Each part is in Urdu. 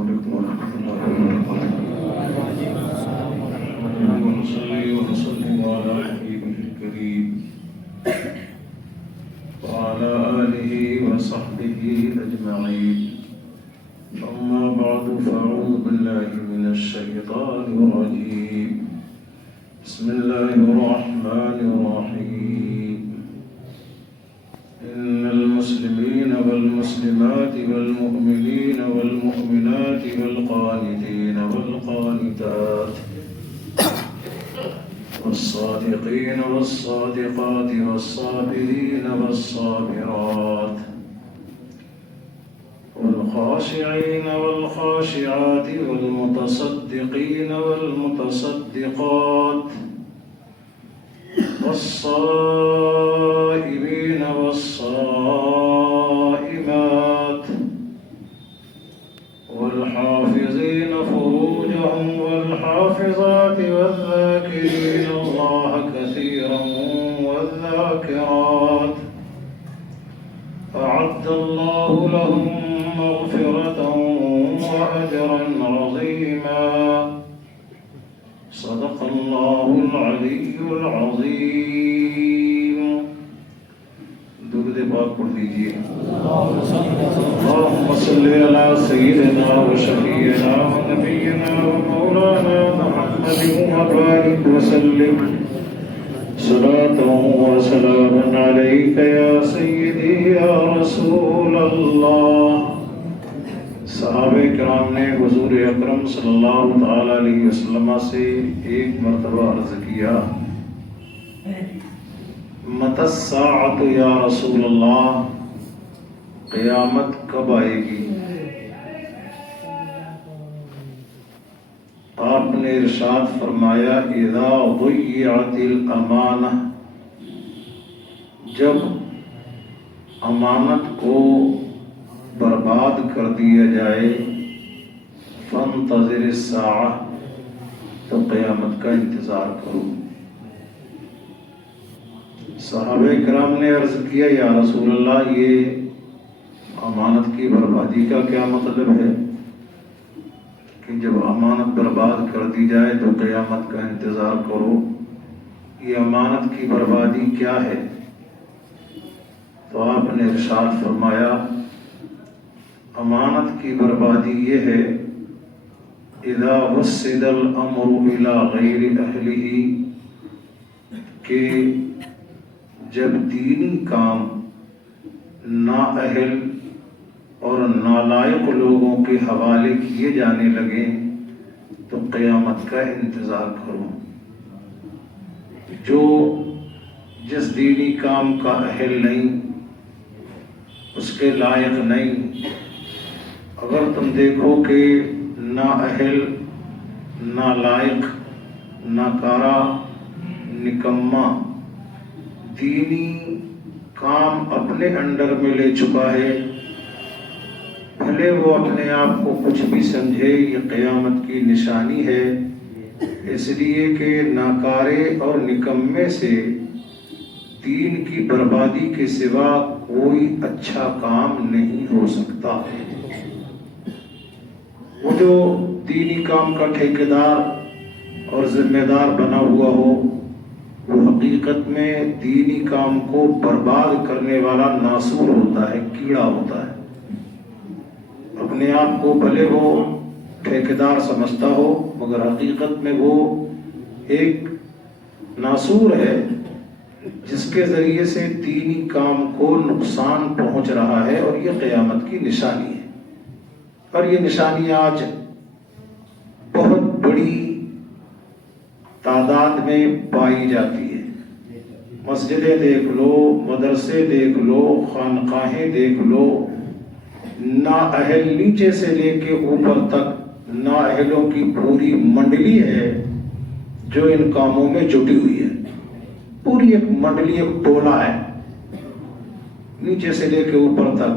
علیکم ورحمۃ اللہ وبرکاتہ۔ ونصلي ونسلم على حبيبه الكريم وعلى آله وصحبه أجمعين، أما بعد فأعوذ بالله من الشيطان الرجيم، بسم الله الرحمن الرحيم. إن المسلمين والمسلمات والمؤمنين والمؤمنات والقانتين والقانتات والصادقين والصادقات والصابرين والصابرات والخاشعين والخاشعات والمتصدقين والمتصدقات والصائمين والصائمات والحافظين فروجهم والحافظات والذاكرين الله كثيرا والذاكرات أعد الله لهم مغفرة وأجرا عظيما. صدق الله العلي العظيم. درود پاک پڑھ لیجیے. اللهم صل على سيدنا وشفيعنا ونبينا ومولانا محمد وبارك وسلم صلاة وسلام عليك يا سيدي يا رسول الله. صحابہ کرام نے حضور اکرم صلی اللہ تعالی علیہ وسلم سے ایک مرتبہ عرض کیا، متی الساعۃ یا رسول اللہ، قیامت کب آئے گی؟ آپ نے ارشاد فرمایا، اذا ضیعت الامانہ، جب امانت کو برباد کر دیا جائے، فانتظر الساعہ، تو قیامت کا انتظار کرو. صحابہ کرام نے عرض کیا، یا رسول اللہ، یہ امانت کی بربادی کا کیا مطلب ہے کہ جب امانت برباد کر دی جائے تو قیامت کا انتظار کرو؟ یہ امانت کی بربادی کیا ہے؟ تو آپ نے ارشاد فرمایا، امانت کی بربادی یہ ہے، اذا وسد الامر الى غیر اہلہ، کہ جب دینی کام نااہل اور نالائق لوگوں کے حوالے کیے جانے لگیں تو قیامت کا انتظار کرو. جو جس دینی کام کا اہل نہیں، اس کے لائق نہیں، اگر تم دیکھو کہ نااہل، نالائق، ناکارہ، نکما دینی کام اپنے انڈر میں لے چکا ہے، بھلے وہ اپنے آپ کو کچھ بھی سمجھے، یہ قیامت کی نشانی ہے. اس لیے کہ ناکارے اور نکمے سے دین کی بربادی کے سوا کوئی اچھا کام نہیں ہو سکتا. وہ جو دینی کام کا ٹھیکیدار اور ذمہ دار بنا ہوا ہو، وہ حقیقت میں دینی کام کو برباد کرنے والا ناسور ہوتا ہے، کیڑا ہوتا ہے. اپنے آپ کو بھلے وہ ٹھیکیدار سمجھتا ہو، مگر حقیقت میں وہ ایک ناسور ہے جس کے ذریعے سے دینی کام کو نقصان پہنچ رہا ہے، اور یہ قیامت کی نشانی ہے. اور یہ نشانی آج بہت بڑی تعداد میں پائی جاتی ہے. مسجدیں دیکھ لو، مدرسے دیکھ لو، خانقاہیں دیکھ لو، نااہل نیچے سے لے کے اوپر تک نااہلوں کی پوری منڈلی ہے جو ان کاموں میں جٹی ہوئی ہے. پوری ایک منڈلی، ایک ٹولہ ہے، نیچے سے لے کے اوپر تک.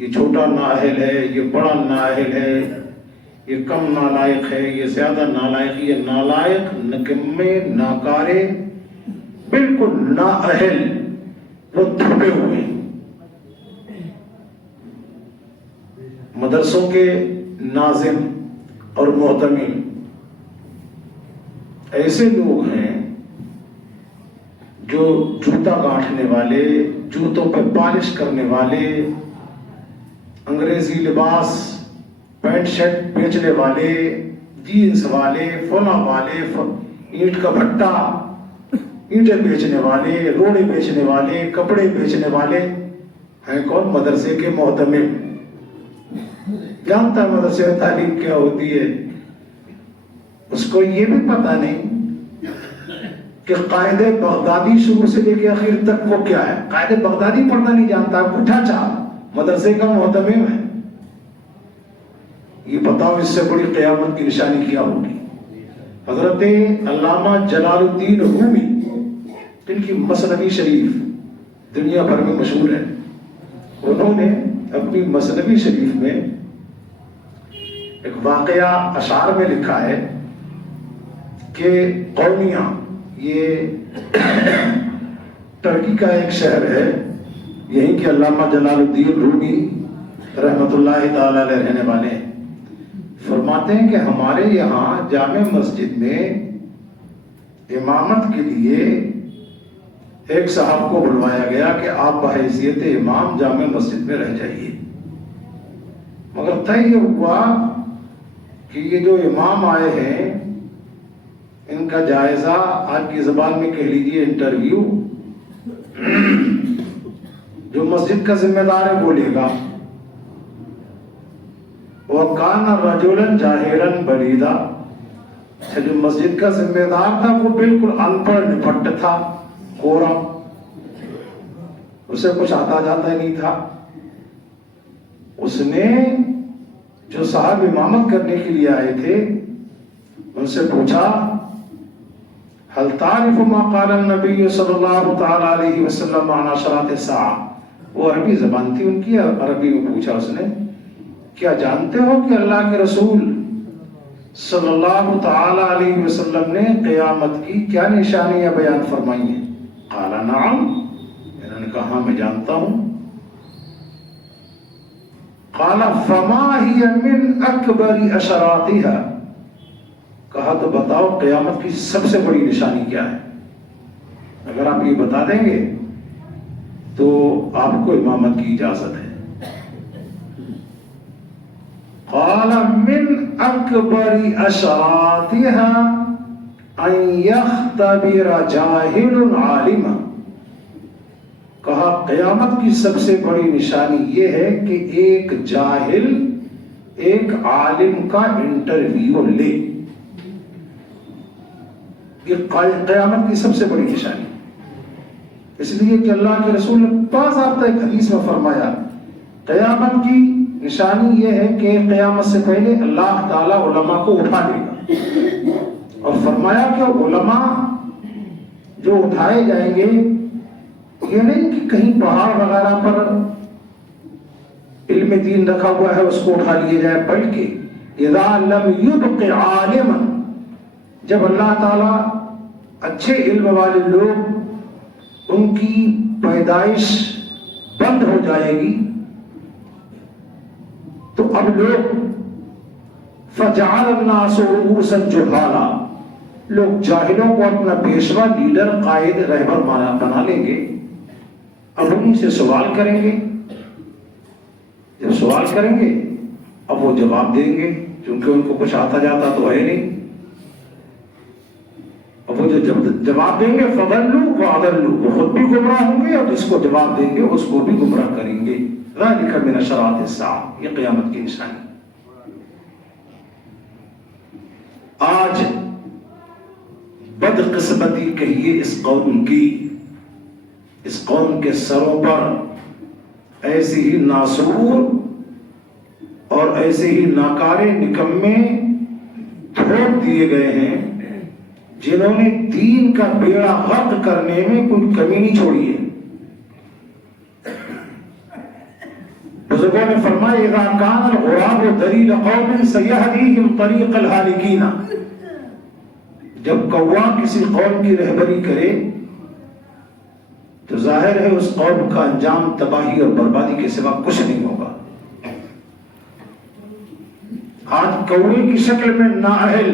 یہ چھوٹا نااہل ہے، یہ بڑا نااہل ہے، یہ کم نالائق ہے، یہ زیادہ نالائق. یہ نالائق، نکمے، ناکارے، بالکل نااہل، وہ دھپے ہوئے. مدرسوں کے ناظم اور محتمل ایسے لوگ ہیں جو جوتا گانٹھنے والے، جوتوں پہ پالش کرنے والے، انگریزی لباس پینٹ شرٹ بیچنے والے، جینس والے، فلاں والے، اینٹ کا بھٹا، اینٹیں بیچنے والے، روڑے بیچنے والے، کپڑے بیچنے والے ہیں کون؟ مدرسے کے محتمل۔ جانتا ہے مدرسے میں تعلیم کیا ہوتی ہے؟ اس کو یہ بھی پتہ نہیں کہ قائد بغدادی شروع سے لے کے آخر تک وہ کیا ہے۔ قائد بغدادی پڑھنا نہیں جانتا، اٹھا چاہ مدرسے کا محتمم ہے۔ یہ بتاؤ اس سے بڑی قیامت کی نشانی کیا ہوگی؟ حضرت علامہ جلال الدین رومی، جن کی مثنوی شریف دنیا بھر میں مشہور ہے، انہوں نے اپنی مثنوی شریف میں ایک واقعہ اشعار میں لکھا ہے کہ قونیہ، یہ ترکی کا ایک شہر ہے، یہیں کے علامہ جلال الدین رومی رحمت اللہ تعالی علیہ رہنے والے ہیں۔ فرماتے ہیں کہ ہمارے یہاں جامع مسجد میں امامت کے لیے ایک صاحب کو بلوایا گیا کہ آپ بحیثیت امام جامع مسجد میں رہ جائیے، مگر طے یہ ہوا کہ یہ جو امام آئے ہیں ان کا جائزہ آج کی زبان میں کہہ لیجیے انٹرویو، جو مسجد کا ذمہ دار ہے وہ لے گا۔ وَكَانَ رَجُلًا جَاهِلًا بَلِيدًا، جو مسجد کا ذمہ دار تھا وہ بالکل ان پڑھ نپٹ تھا، کورا، اسے کچھ آتا جاتا ہی نہیں تھا۔ اس نے جو صاحب امامت کرنے کے لیے آئے تھے ان سے پوچھا هل تعرف ما قال النبي صلی اللہ تعالی علیہ وسلم عن اشراط الساعة؟ وہ عربی زبان تھی ان کی، عربی میں پوچھا اس نے، کیا جانتے ہو کہ اللہ کے رسول صلی اللہ تعالی علیہ وسلم نے قیامت کی کیا نشانیاں بیان فرمائی ہیں؟ قال نعم، انہوں نے کہا ہاں میں جانتا ہوں۔ قال فما هي من اکبر اشراطها، کہا تو بتاؤ قیامت کی سب سے بڑی نشانی کیا ہے؟ اگر آپ یہ بتا دیں گے تو آپ کو امامت کی اجازت ہے۔ قال من اکبر اشراطها ان يختبر جاہل عالما، کہا قیامت کی سب سے بڑی نشانی یہ ہے کہ ایک جاہل ایک عالم کا انٹرویو لے، یہ قیامت کی سب سے بڑی نشانی۔ اس لیے کہ اللہ کے رسول نے باضابطہ ایک حدیث میں فرمایا قیامت کی نشانی یہ ہے کہ قیامت سے پہلے اللہ تعالیٰ علماء کو اٹھا لے گا، اور فرمایا کہ علماء جو اٹھائے جائیں گے یہ نہیں کہ کہیں پہاڑ وغیرہ پر علم دین رکھا ہوا ہے اس کو اٹھا لیے جائے، بلکہ اذا لم یبق عالما، جب اللہ تعالیٰ اچھے علم والے لوگ ان کی پیدائش بند ہو جائے گی تو اب لوگ فجعل الناس رؤوسا جہالا، لوگ جاہلوں کو اپنا پیشوا، لیڈر، قائد، رہبر بنا لیں گے، اب انہیں سے سوال کریں گے، جب سوال کریں گے اب وہ جواب دیں گے، چونکہ ان کو کچھ آتا جاتا تو ہے نہیں، اب وہ جو جواب دیں گے فضلوا واضلوا، وہ خود بھی گمراہ ہوں گے اور جس کو جواب دیں گے اس کو بھی گمراہ کریں گے۔ ذالک من اشراط الساعة، یہ قیامت کی نشانی۔ آج بدقسمتی کہیے اس قوم کے سروں پر ایسے ہی ناسور اور ایسے ہی ناکارے نکمے تھوپ دیے گئے ہیں جنہوں نے دین کا بیڑا غرق کرنے میں کوئی کمی نہیں چھوڑی ہے۔ بزرگوں نے فرمایا اذا کان الغراب دلیل قوم سیہدیہم طریق الہالکین، جب کوا کسی قوم کی رہبری کرے تو ظاہر ہے اس قوم کا انجام تباہی اور بربادی کے سوا کچھ نہیں ہوگا۔ آج کوے کی شکل میں نااہل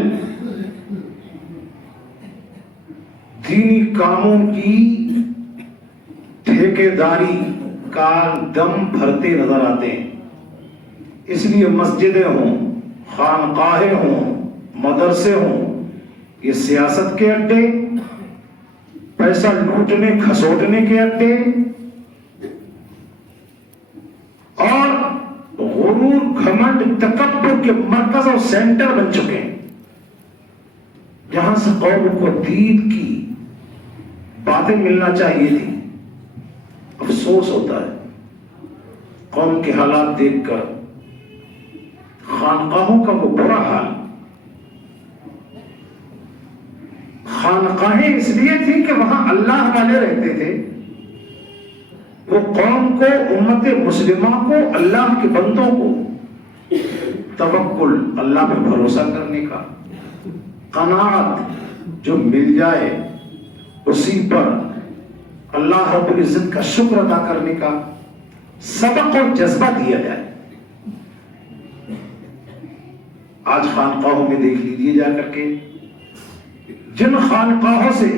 دینی کاموں کی ٹھیکیداری کا دم بھرتے نظر آتے ہیں. اس لیے مسجدیں ہوں، خانقاہیں ہوں، مدرسے ہوں، یہ سیاست کے اڈے، پیسہ لوٹنے کھسوٹنے کے اڈے اور غرور گھمنڈ تکبر کے مرکز اور سینٹر بن چکے ہیں، جہاں سے قوم کو دین کی باتیں ملنا چاہیے تھی. افسوس ہوتا ہے قوم کے حالات دیکھ کر. خانقاہوں کا وہ برا حال. خانقاہیں اس لیے تھی کہ وہاں اللہ والے رہتے تھے. وہ قوم کو، امت مسلمہ کو، اللہ کے بندوں کو توکل، اللہ پہ بھروسہ کرنے کا، قناعت جو مل جائے اسی پر اللہ رب العزت کا شکر ادا کرنے کا سبق اور جذبہ دیا جائے. آج خانقاہوں میں دیکھ لیجیے جا کر کے، جن خانقاہوں سے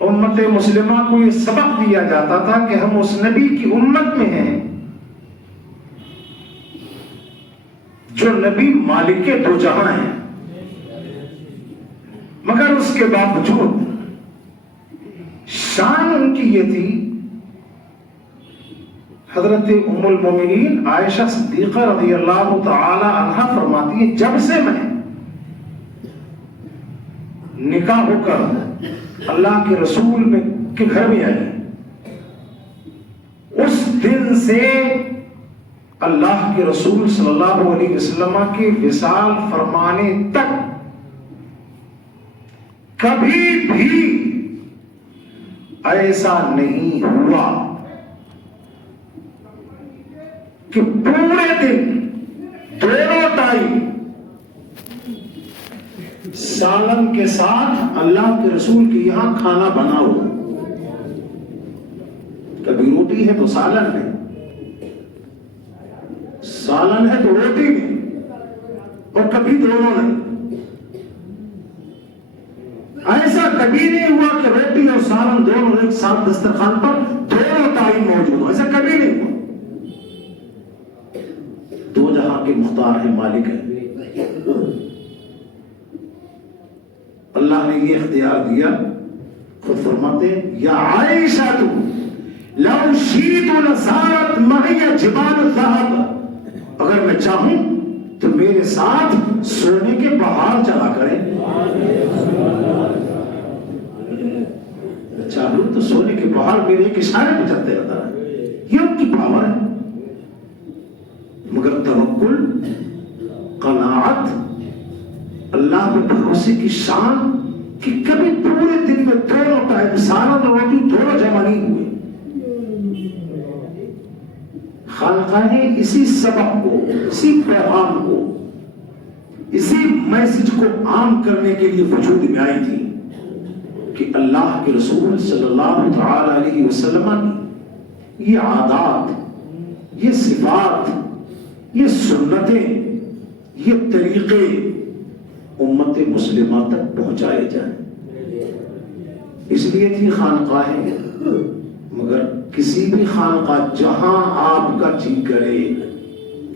امت مسلمہ کو یہ سبق دیا جاتا تھا کہ ہم اس نبی کی امت میں ہیں جو نبی مالک دو جہاں ہیں، مگر اس کے باوجود شان ان کی یہ تھی. حضرت ام المومنین عائشہ صدیقہ رضی اللہ تعالی عنہا فرماتی ہے جب سے میں نکاح ہو کر اللہ کے رسول کے گھر میں آئی، اس دن سے اللہ کے رسول صلی اللہ علیہ وسلم کے وصال فرمانے تک کبھی بھی ایسا نہیں ہوا کہ پورے دن دونوں ٹائم سالن کے ساتھ اللہ کے رسول کے یہاں کھانا بنا ہو. کبھی روٹی ہے تو سالن ہے، سالن ہے تو روٹی نہیں، اور کبھی دونوں نہیں. ایسا کبھی نہیں ہوا کہ روٹی اور سالن دونوں ایک ساتھ دسترخوان پر دونوں ٹائم موجود ہو. ایسا کبھی نہیں ہوا. دو جہاں کے مختار ہیں، مالک ہیں. اللہ نے یہ اختیار دیا، خود فرماتے ہیں یا عائشہ تو لو شیت لصارت معی جبال الذهب، اگر میں چاہوں تو میرے ساتھ سونے کے پہاڑ چلا کریں. چاہوں تو سونے کے پہاڑ میرے ایک اشارے پہ چلتے رہتا ہے. یہ ان کی پاور ہے. مگر توکل، قناعت، اللہ پہ بھروسے کی شان کہ کبھی پورے دن میں دونوں ٹائم سالن اور روٹی دونوں جمع نہیں ہوئے. خانقاہیں اسی سبق کو، اسی پیغام کو، اسی میسج کو عام کرنے کے لیے وجود میں آئی تھی کہ اللہ کے رسول صلی اللہ تعالی علیہ وسلم کی یہ عادات، یہ صفات، یہ سنتیں، یہ طریقے امت مسلمہ تک پہنچائے جائیں. اس لیے تھی خانقاہیں. مگر کسی بھی خانقاہ جہاں آپ کا جی کرے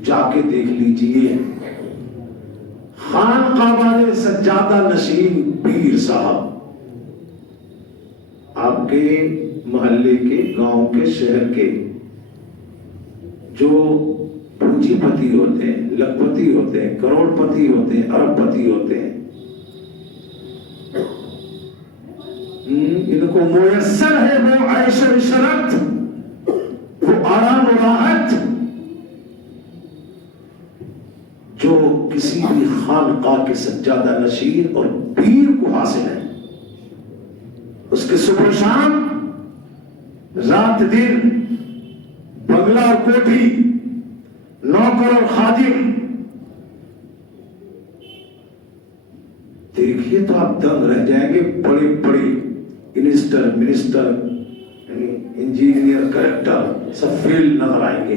جا کے دیکھ لیجئے، خانقاہ والے سجادہ نشین پیر صاحب آپ کے محلے کے، گاؤں کے، شہر کے جو پونجی پتی ہوتے ہیں، لکھ پتی ہوتے ہیں، کروڑ پتی ہوتے ہیں، ارب پتی ہوتے ہیں، ان کو میسر ہے وہ عیش و عشرت، وہ آرام و راحت جو کسی بھی خانقاہ کے سجادہ نشین اور پیر کو حاصل ہے. اس کے صبح شام، رات دن، بنگلہ اور کوٹھی، نوکر اور خادم، دیکھیے تو آپ دنگ رہ جائیں گے. بڑے بڑے منسٹر، انجینئر، کلیکٹر سب فیلڈ نظر آئیں گے.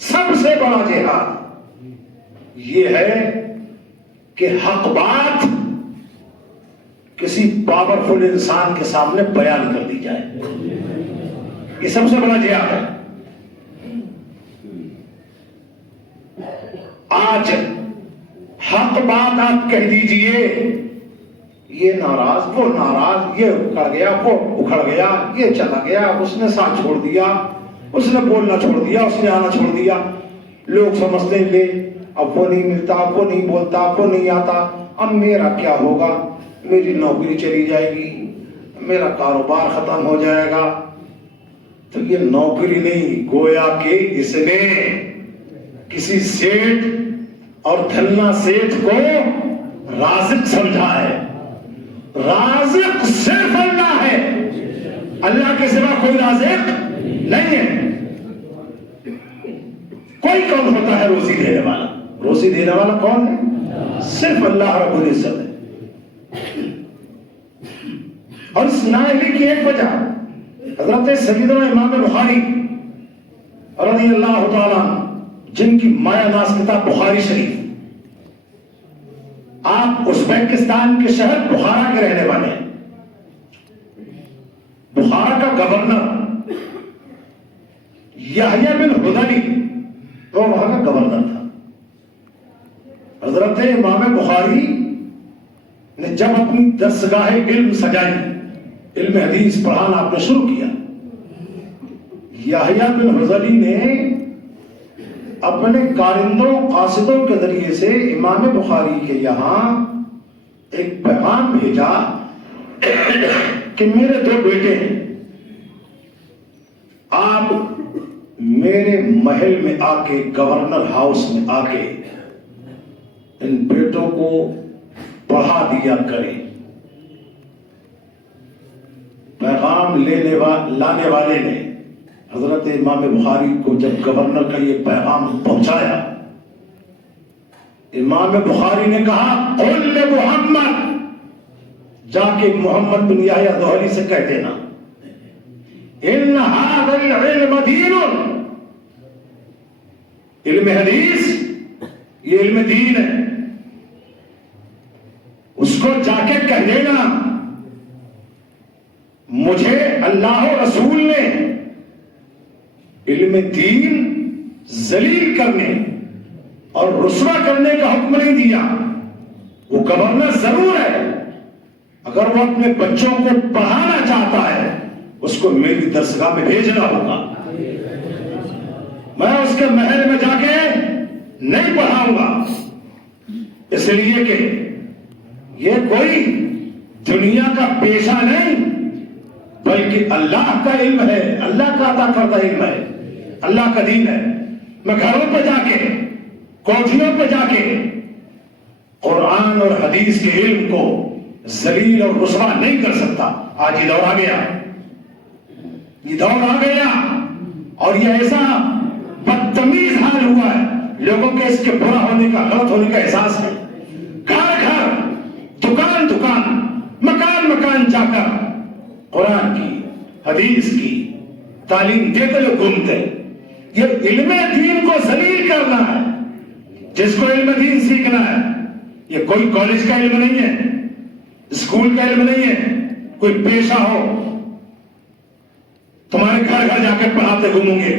سب سے بڑا جہاد یہ ہے کہ حق بات کسی پاورفل انسان کے سامنے بیان کر دی جائے. یہ سب سے بڑا جہاد ہے. آج حق بات آپ کہہ دیجئے، یہ ناراض، وہ ناراض، یہ اکھڑ گیا، وہ اکھڑ گیا، یہ چلا گیا، اس نے ساتھ چھوڑ دیا، اس نے بولنا چھوڑ دیا، اس نے آنا چھوڑ دیا. لوگ سمجھتے ہیں لے اب وہ نہیں ملتا، اب وہ نہیں بولتا، اب وہ نہیں آتا، اب میرا کیا ہوگا، میری نوکری چلی جائے گی، میرا کاروبار ختم ہو جائے گا. تو یہ نوکری نہیں، گویا کہ اس نے کسی سیٹ اور دھلنا سیٹ کو رازق سمجھا ہے. رازق صرف اللہ ہے، اللہ کے سوا کوئی رازق نہیں ہے. کوئی کون ہوتا ہے روزی دینے والا؟ روزی دینے والا کون ہے؟ صرف اللہ رب العزت ہے. اور اس نااہلی کی ایک وجہ حضرت سیدنا امام بخاری رضی اللہ تعالیٰ جن کی مایہ ناز کتاب بخاری شریف، آپ ازبیکستان کے شہر بخارا کے رہنے والے ہیں. بخارا کا گورنر یحییٰ بن حذلی وہ وہاں کا گورنر تھا. حضرت امام بخاری نے جب اپنی درسگاہ علم سجائی، علم حدیث پڑھانا آپ نے شروع کیا، یحییٰ بن حذلی نے اپنے کارندوں قاصدوں کے ذریعے سے امام بخاری کے یہاں ایک پیغام بھیجا کہ میرے دو بیٹے ہیں، آپ میرے محل میں آ کے، گورنر ہاؤس میں آ کے ان بیٹوں کو پڑھا دیا کریں. پیغام لانے والے نے حضرت امام بخاری کو جب گورنر کا یہ پیغام پہنچایا، امام بخاری نے کہا قل محمد، جا کے محمد بن یحییٰ ذہلی سے کہہ دینا ان ھذا العلم دین، علم حدیث یہ علم دین ہے. اس کو جا کے کہہ دینا مجھے اللہ و رسول نے علم دین ذلیل کرنے اور رسوا کرنے کا حکم نہیں دیا. وہ گورنر ضرور ہے، اگر وہ اپنے بچوں کو پڑھانا چاہتا ہے اس کو میری درسگاہ میں بھیجنا ہوگا. میں اس کے محل میں جا کے نہیں پڑھاؤں گا، اس لیے کہ یہ کوئی دنیا کا پیشہ نہیں بلکہ اللہ کا علم ہے، اللہ کا عطا کردہ علم ہے، اللہ کا دین ہے. میں گھروں پہ جا کے، کوٹھیوں پہ جا کے قرآن اور حدیث کے علم کو ذلیل اور رسوا نہیں کر سکتا. آج یہ دور آ گیا، یہ دور آ گیا اور یہ ایسا بدتمیز حال ہوا ہے، لوگوں کے اس کے برا ہونے کا، غلط ہونے کا احساس ہے. گھر گھر، دکان دکان، مکان مکان جا کر قرآن کی، حدیث کی تعلیم دیتے لوگ گھومتے. یہ علم دین کو ذلیل کرنا ہے. جس کو علم دین سیکھنا ہے، یہ کوئی کالج کا علم نہیں ہے، اسکول کا علم نہیں ہے، کوئی پیشہ ہو تمہارے گھر گھر جا کے پڑھاتے گھوموں گے.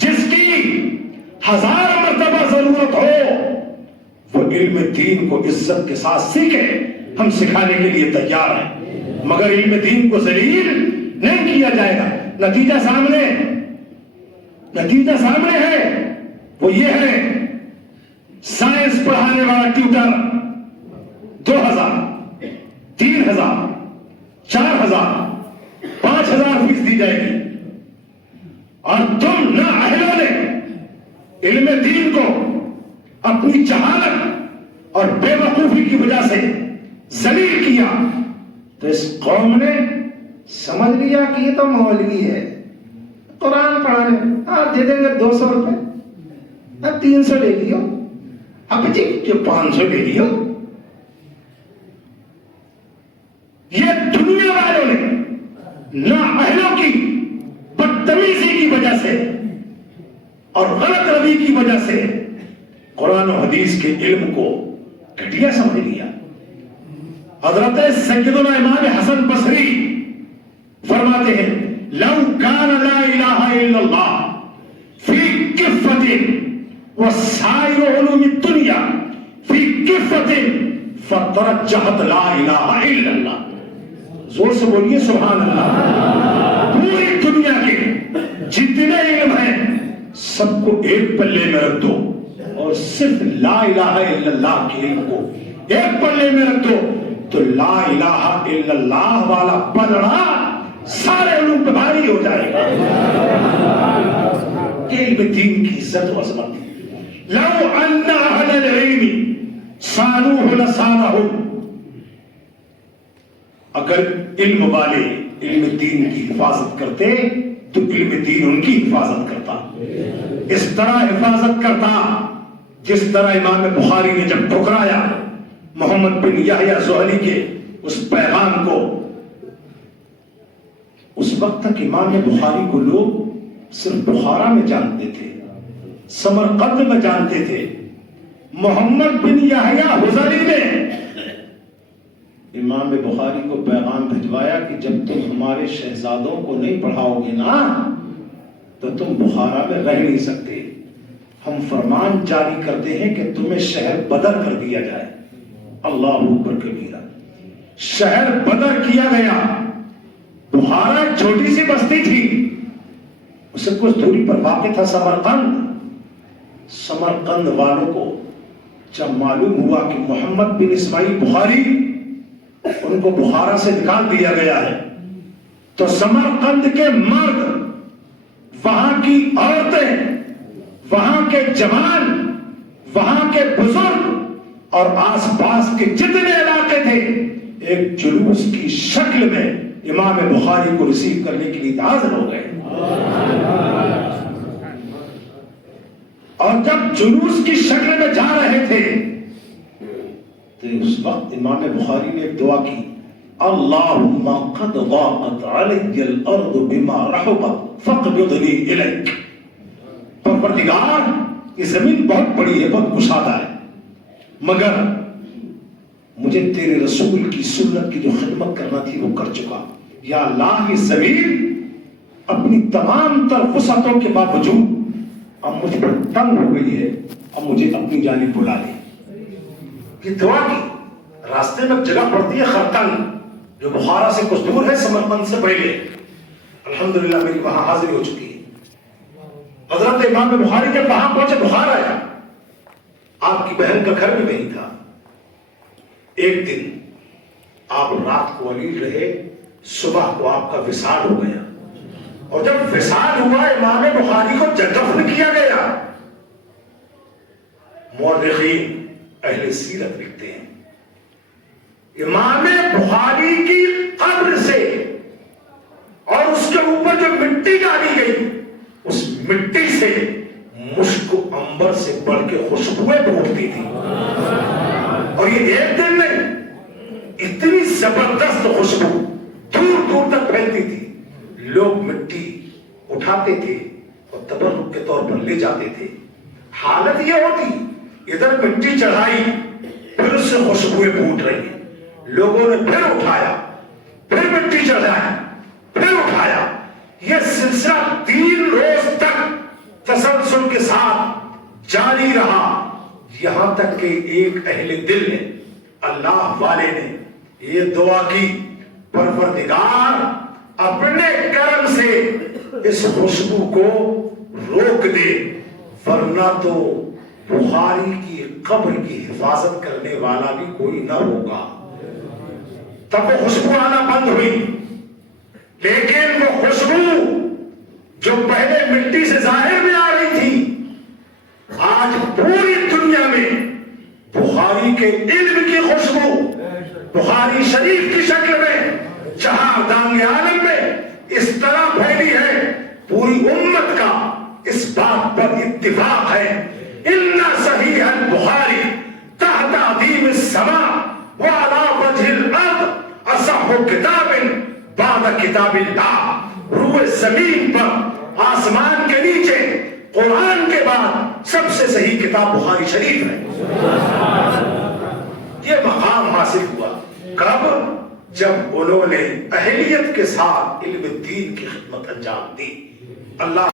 جس کی 1000 مرتبہ ضرورت ہو وہ علم دین کو عزت کے ساتھ سیکھے. ہم سکھانے کے لیے تیار ہیں، مگر علم دین کو ذلیل نہیں کیا جائے گا. نتیجہ سامنے ہے، وہ یہ ہے سائنس پڑھانے والا ٹیوٹر 2000 3000 4000 5000 فیس دی جائے گی، اور تم نااہلوں نے علم دین کو اپنی جہالت اور بے وقوفی کی وجہ سے ذلیل کیا. تو اس قوم نے سمجھ لیا کہ یہ تو مولوی ہے، قرآن پڑھانے دے دیں گے 200 روپے، 300 لے لیو، اب جی جو 500 لے لیو. یہ دنیا والوں نے نااہلوں کی بدتمیزی کی وجہ سے اور غلط روی کی وجہ سے قرآن و حدیث کے علم کو گھٹیا سمجھ لیا. حضرت سیدنا امام حسن بصری فرماتے ہیں لو کان لا الہ الا اللہ فی کفۃ وسائر علوم الدنیا فی کفۃ فترجحت لا الہ الا اللہ. زور سے بولیے سبحان اللہ. پوری دنیا کے جتنے علم ہیں سب کو ایک پلے میں رکھ دو اور صرف لا الہ الا اللہ کے علم کو ایک پلے میں رکھ دو تو لا الہ الا اللہ والا پلڑا سارے علوم پہ بھاری ہو جائے گا. علم دین کی عزت و عظمت. لو ان اہل العلم صانوه لصانهم. اگر علم والے علم دین کی حفاظت کرتے تو علم دین ان کی حفاظت کرتا. اس طرح حفاظت کرتا جس طرح امام بخاری نے جب ٹھکرایا محمد بن یحییٰ زہلی کے اس پیغام کو. اس وقت تک امام بخاری کو لوگ صرف بخارا میں جانتے تھے, سمرقند میں جانتے تھے. محمد بن یحییٰ زہلی نے امام بخاری کو پیغام بھجوایا کہ جب تم ہمارے شہزادوں کو نہیں پڑھاؤ گے نا تو تم بخارا میں رہ نہیں سکتے. ہم فرمان جاری کرتے ہیں کہ تمہیں شہر بدر کر دیا جائے. اللہ اکبر کبیرہ. شہر بدر کیا گیا. بخارا ایک چھوٹی سی بستی تھی, اسے کچھ دوری پر واقع تھا سمرقند. سمرقند والوں کو جب معلوم ہوا کہ محمد بن اسماعیل بخاری ان کو بخارا سے نکال دیا گیا ہے تو سمرقند کے مرد, وہاں کی عورتیں, وہاں کے جوان, وہاں کے بزرگ اور آس پاس کے جتنے علاقے تھے ایک جلوس کی شکل میں امام بخاری کو ریسیو کرنے کے لیے حاضر ہو گئے. اور جب جلوس کی شکل میں جا رہے تھے تو اس وقت امام بخاری نے ایک دعا کی, اللہم قد ضاقت علی الارض بما رحبت فاقبضنی الیک. پروردگار یہ زمین بہت بڑی ہے, بہت گشادہ ہے, مگر مجھے تیرے رسول کی سنت کی جو خدمت کرنا تھی وہ کر چکا. یا اللہ یہ زمین اپنی تمام تر وسعتوں کے باوجود اب مجھ پر تنگ ہو گئی ہے, اب مجھے اپنی جانب بلا لے. یہ دعا کی. راستے میں جگہ پڑتی ہے خرطنگ جو بخارا سے کچھ دور ہے, سمرقند سے پہلے. الحمدللہ میری وہاں حاضری ہو چکی ہے. حضرت امام بخاری جب وہاں پہنچے بخار آیا, آپ کی بہن کا گھر بھی وہیں تھا. ایک دن آپ رات کو علیل رہے, صبح کو آپ کا وصال ہو گیا, اور جب وصال ہوا امام بخاری کو دفن کیا گیا. مورخین اہل سیرت لکھتے ہیں امام بخاری کی قبر سے اور اس کے اوپر جو مٹی ڈالی گئی اس مٹی سے مشک و عنبر سے بڑھ کے خوشبوئیں اٹھتی تھی. اور یہ ایک دن نہیں, اتنی زبردست خوشبو دور دور تک پھیلتی تھی. لوگ مٹی اٹھاتے تھے اور تبرک کے طور پر لے جاتے تھے. حالت یہ ہوتی ادھر مٹی چڑھائی, پھر اس سے خوشبوئیں پھوٹ رہی ہیں. لوگوں نے پھر اٹھایا, پھر مٹی چڑھائی, پھر اٹھایا. یہ سلسلہ 3 روز تک تسلسل کے ساتھ جاری رہا, یہاں تک کہ ایک اہل دل نے, اللہ والے نے یہ دعا کی, پروردگار اپنے کرم سے اس خوشبو کو روک دے, ورنہ تو بخاری کی قبر کی حفاظت کرنے والا بھی کوئی نہ ہوگا. تب وہ خوشبو آنا بند ہوئی. لیکن وہ خوشبو جو پہلے مٹی سے ظاہر میں آ رہی تھی, آج پوری دنیا میں بخاری کے علم کی خوشبو بخاری شریف کی شکل میں جہاں دانگ عالم میں اس طرح پھیلی ہے, پوری امت کا اس بات پر اتفاق ہے. ان صحیح البخاری تحت عظیم السماء وعلى وجه الارض اصح کتاب بعد کتاب اللہ. روئے زمین پر آسمان کے نیچے قرآن کے بعد سب کتاب بخاری شریف ہے. یہ مقام حاصل ہوا کب؟ جب انہوں نے اہلیت کے ساتھ علم دین کی خدمت انجام دی. اللہ